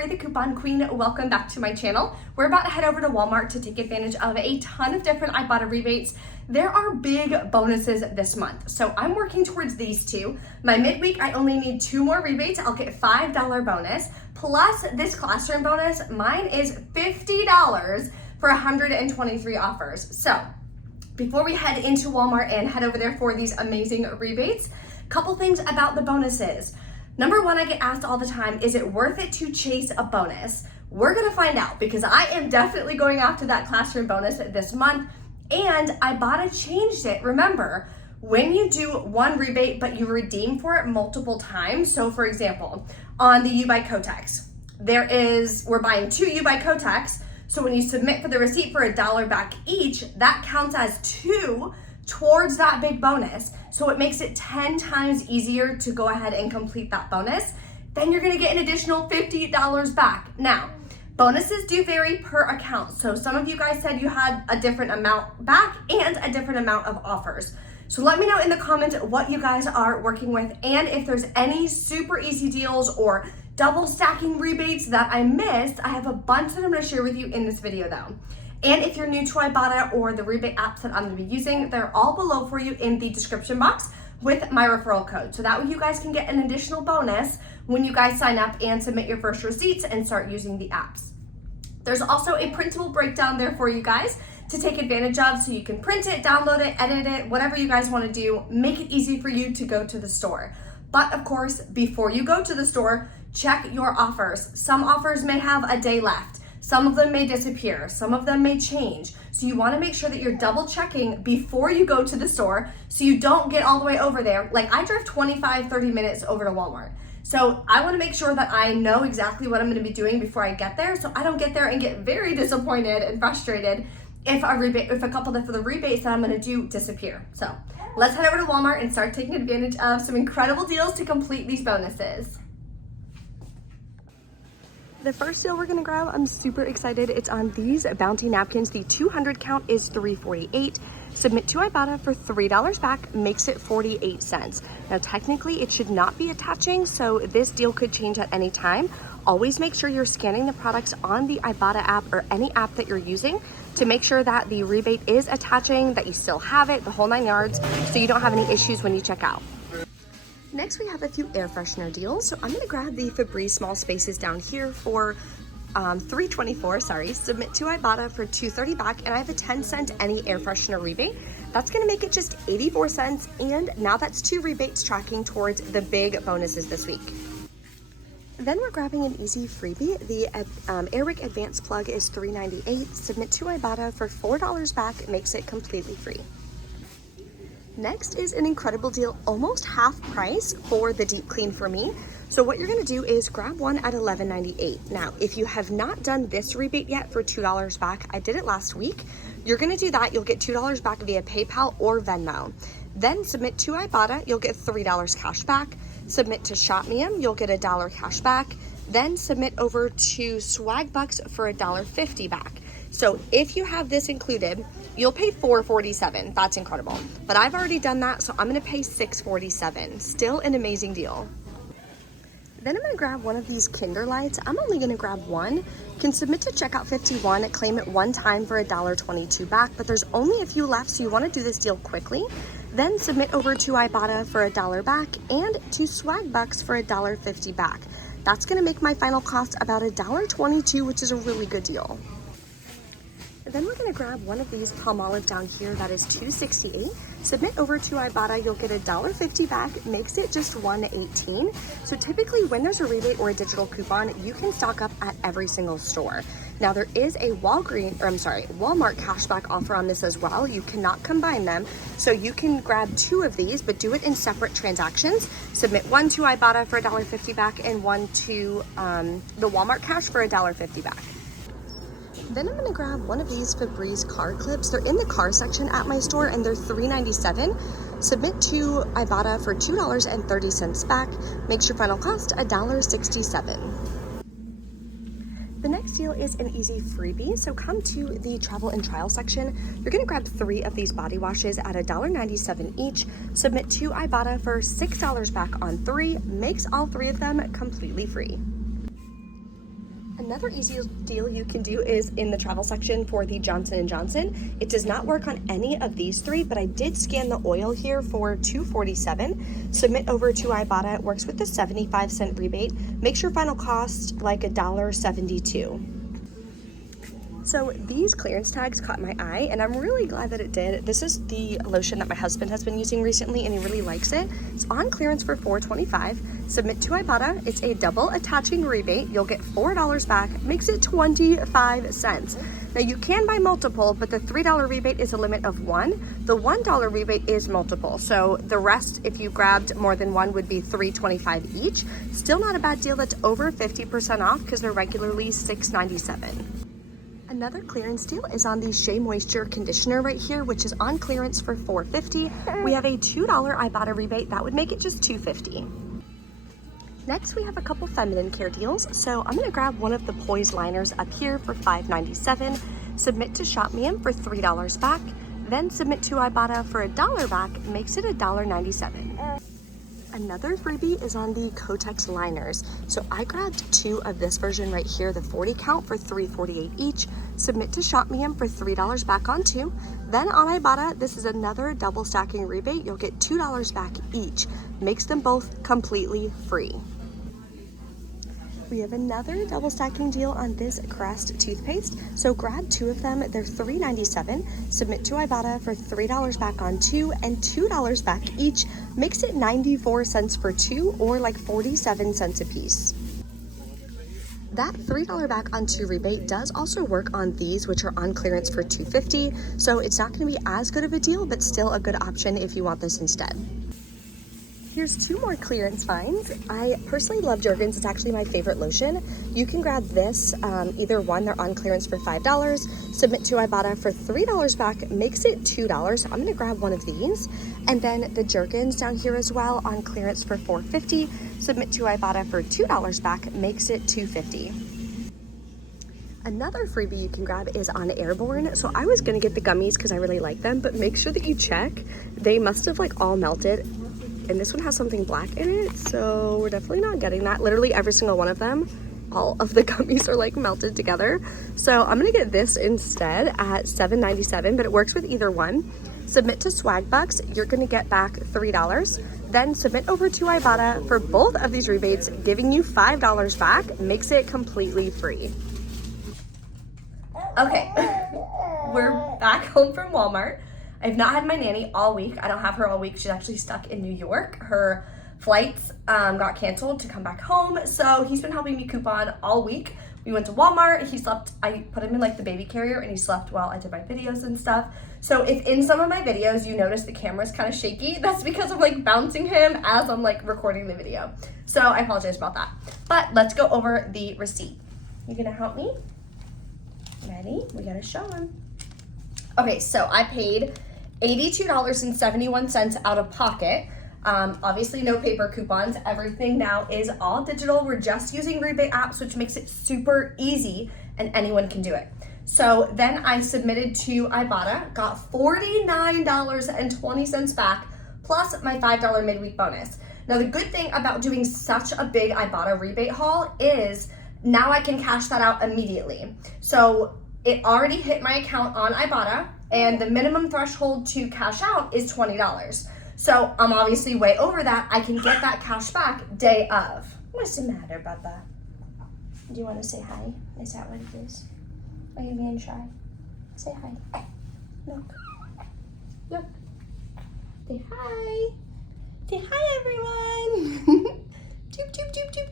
Ray the Coupon Queen. Welcome back to my channel. We're about to head over to Walmart to take advantage of a ton of different Ibotta rebates. There are big bonuses this month, so I'm working towards these two. My midweek, I only need 2 more rebates. I'll get $5 bonus, plus this classroom bonus. Mine is $50 for 123 offers. So before we head into Walmart and head over there for these amazing rebates, couple things about the bonuses. Number one, I get asked all the time, is it worth it to chase a bonus? We're gonna find out, because I am definitely going after that classroom bonus this month, and Ibotta changed it. Remember, when you do one rebate, but you redeem for it multiple times, so for example, on the U by Kotex, we're buying 2 U by Kotex, so when you submit for the receipt for $1 back each, that counts as 2 towards that big bonus. So it makes it 10 times easier to go ahead and complete that bonus. Then you're gonna get an additional $50 back. Now, bonuses do vary per account. So some of you guys said you had a different amount back and a different amount of offers. So let me know in the comments what you guys are working with, and if there's any super easy deals or double stacking rebates that I missed. I have a bunch that I'm gonna share with you in this video though. And if you're new to Ibotta or the rebate apps that I'm gonna be using, they're all below for you in the description box with my referral code. So that way you guys can get an additional bonus when you guys sign up and submit your first receipts and start using the apps. There's also a printable breakdown there for you guys to take advantage of, so you can print it, download it, edit it, whatever you guys wanna do, make it easy for you to go to the store. But of course, before you go to the store, check your offers. Some offers may have a day left. Some of them may disappear, some of them may change. So you wanna make sure that you're double checking before you go to the store so you don't get all the way over there. Like I drive 30 minutes over to Walmart. So I wanna make sure that I know exactly what I'm gonna be doing before I get there, so I don't get there and get very disappointed and frustrated if a couple of the rebates that I'm gonna do disappear. So let's head over to Walmart and start taking advantage of some incredible deals to complete these bonuses. The first deal we're gonna grab, I'm super excited. It's on these Bounty napkins. The 200 count is $3.48. Submit to Ibotta for $3 back, makes it 48 cents. Now technically it should not be attaching, so this deal could change at any time. Always make sure you're scanning the products on the Ibotta app or any app that you're using to make sure that the rebate is attaching, that you still have it, the whole 9 yards, so you don't have any issues when you check out. Next, we have a few air freshener deals. So I'm gonna grab the Febreze small spaces down here for $3.24, submit to Ibotta for $2.30 back, and I have a 10-cent any air freshener rebate. That's gonna make it just 84 cents, and now that's 2 rebates tracking towards the big bonuses this week. Then we're grabbing an easy freebie. The Airwick Advanced Plug is $3.98. Submit to Ibotta for $4 back, makes it completely free. Next is an incredible deal, almost half price for the deep clean for me. So what you're gonna do is grab one at $11.98. Now, if you have not done this rebate yet for $2 back, I did it last week. You're gonna do that, you'll get $2 back via PayPal or Venmo. Then submit to Ibotta, you'll get $3 cash back. Submit to ShopMeum, you'll get $1 cash back. Then submit over to Swagbucks for $1.50 back. So if you have this included, you'll pay $4.47. That's incredible. But I've already done that, so I'm gonna pay $6.47. Still an amazing deal. Then I'm gonna grab one of these Kinder Lights. I'm only gonna grab one. You can submit to checkout 51, claim it one time for $1.22 back, but there's only a few left, so you wanna do this deal quickly. Then submit over to Ibotta for $1 back and to Swagbucks for $1.50 back. That's gonna make my final cost about $1.22, which is a really good deal. Then we're gonna grab one of these Palmolive down here, that is $2.68. Submit over to Ibotta, you'll get $1.50 back, makes it just $1.18. So typically when there's a rebate or a digital coupon, you can stock up at every single store. Now there is a Walmart cashback offer on this as well. You cannot combine them. So you can grab 2 of these, but do it in separate transactions. Submit one to Ibotta for $1.50 back and one to the Walmart cash for $1.50 back. Then I'm gonna grab one of these Febreze car clips. They're in the car section at my store and they're $3.97. Submit to Ibotta for $2.30 back. Makes your final cost $1.67. The next deal is an easy freebie. So come to the travel and trial section. You're gonna grab 3 of these body washes at $1.97 each. Submit to Ibotta for $6 back on 3. Makes all 3 of them completely free. Another easy deal you can do is in the travel section for the Johnson & Johnson. It does not work on any of these three, but I did scan the oil here for $2.47. Submit over to Ibotta. It works with the 75-cent rebate. Makes your final cost like $1.72. So these clearance tags caught my eye, and I'm really glad that it did. This is the lotion that my husband has been using recently, and he really likes it. It's on clearance for $4.25. Submit to Ibotta. It's a double attaching rebate. You'll get $4 back, makes it 25 cents. Now you can buy multiple, but the $3 rebate is a limit of one. The $1 rebate is multiple. So the rest, if you grabbed more than one, would be $3.25 each. Still not a bad deal. That's over 50% off because they're regularly $6.97. Another clearance deal is on the Shea Moisture Conditioner right here, which is on clearance for $4.50. We have a $2 Ibotta rebate. That would make it just $2.50. Next, we have a couple feminine care deals. So I'm gonna grab one of the Poise liners up here for $5.97. Submit to Shop Me In for $3 back. Then submit to Ibotta for $1 back, makes it $1.97. Another freebie is on the Kotex liners. So I grabbed two of this version right here, the 40 count for $3.48 each. Submit to Shop Me In for $3 back on two. Then on Ibotta, this is another double stacking rebate. You'll get $2 back each. Makes them both completely free. We have another double stacking deal on this Crest toothpaste. So grab two of them, they're $3.97. Submit to Ibotta for $3 back on two and $2 back each. Makes it 94 cents for two, or like 47 cents a piece. That $3 back on two rebate does also work on these, which are on clearance for $2.50. So it's not gonna be as good of a deal, but still a good option if you want this instead. Here's two more clearance finds. I personally love Jergens. It's actually my favorite lotion. You can grab this, either one. They're on clearance for $5. Submit to Ibotta for $3 back, makes it $2. I'm gonna grab one of these. And then the Jergens down here as well, on clearance for $4.50. Submit to Ibotta for $2 back, makes it $2.50. Another freebie you can grab is on Airborne. So I was gonna get the gummies because I really like them, but make sure that you check. They must have like all melted. And this one has something black in it, so we're definitely not getting that. Literally every single one of them, all of the gummies are like melted together. So I'm gonna get this instead at $7.97, but it works with either one. Submit to Swagbucks, you're gonna get back $3. Then submit over to Ibotta for both of these rebates, giving you $5 back, makes it completely free. Okay, we're back home from Walmart. I've not had my nanny all week. I don't have her all week. She's actually stuck in New York. Her flights got canceled to come back home. So he's been helping me coupon all week. We went to Walmart. He slept, I put him in like the baby carrier, and he slept while I did my videos and stuff. So if in some of my videos you notice the camera's kind of shaky, that's because I'm like bouncing him as I'm like recording the video. So I apologize about that. But let's go over the receipt. You gonna help me? Ready? We gotta show him. Okay, so I paid $82.71 out of pocket. Obviously no paper coupons. Everything now is all digital. We're just using rebate apps, which makes it super easy and anyone can do it. So then I submitted to Ibotta, got $49.20 back, plus my $5 midweek bonus. Now the good thing about doing such a big Ibotta rebate haul is now I can cash that out immediately. So it already hit my account on Ibotta, and the minimum threshold to cash out is $20. So I'm obviously way over that. I can get that cash back day of. What's the matter, Bubba? Do you want to say hi? Is that what it is? Are you being shy? Say hi. Look. Look. Say hi. Say hi, everyone. Toop, toop, toop, toop,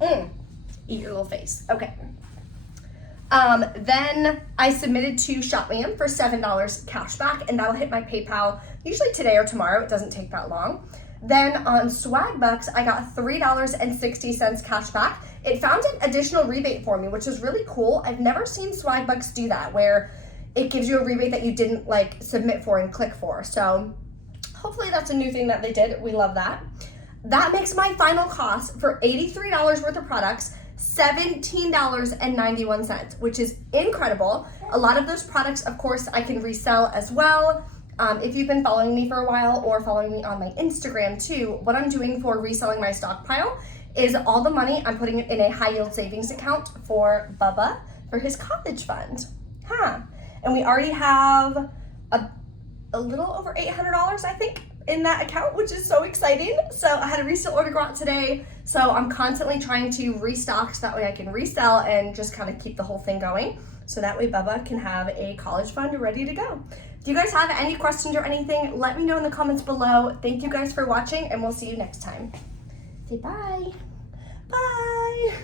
toop. Eat your little face. Okay. Then I submitted to Shop Me In for $7 cash back, and that'll hit my PayPal usually today or tomorrow. It doesn't take that long. Then on Swagbucks, I got $3.60 cash back. It found an additional rebate for me, which is really cool. I've never seen Swagbucks do that, where it gives you a rebate that you didn't like submit for and click for. So hopefully that's a new thing that they did. We love that. That makes my final cost for $83 worth of products $17.91, which is incredible. A lot of those products, of course, I can resell as well. If you've been following me for a while or following me on my Instagram too, what I'm doing for reselling my stockpile is all the money I'm putting in a high yield savings account for Bubba for his college fund. And we already have a little over $800, I think, in that account, which is so exciting. So I had a resale order go out today. So I'm constantly trying to restock so that way I can resell and just kind of keep the whole thing going. So that way Bubba can have a college fund ready to go. If you guys have any questions or anything, let me know in the comments below. Thank you guys for watching, and we'll see you next time. Say bye. Bye.